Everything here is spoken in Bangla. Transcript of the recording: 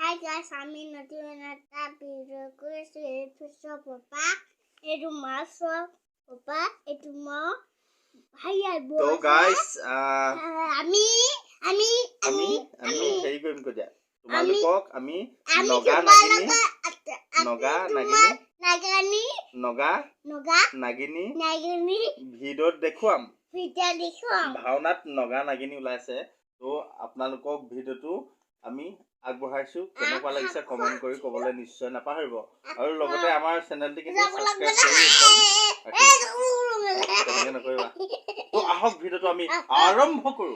Hi guys, আমি নতুন একটা ভিডিও করেছি এপিসোড পাপা এটু মাসো পাপা এটু মা ভাইয়া বল তো গাইস আমি হেৰি কৰিম কতিয়া তোমালোকক আমি নগা নাগিনি ভিডিঅ'ত দেখুৱাম ভাওনাত নগা নাগিনি ওলাইছে তো আপোনালোকক ভিডিঅ'টো আমি আগবঢ়াইছো কেনেকুৱা লাগিছে কমেন্ট কৰি ক'বলৈ নিশ্চয় নাপাহৰিব আৰু লগতে আমাৰ চেনেলটি কিন্তু সাবস্ক্ৰাইব কৰি তেনেকৈ নকৰিবা তো আহক ভিডিঅ'টো আমি আৰম্ভ কৰো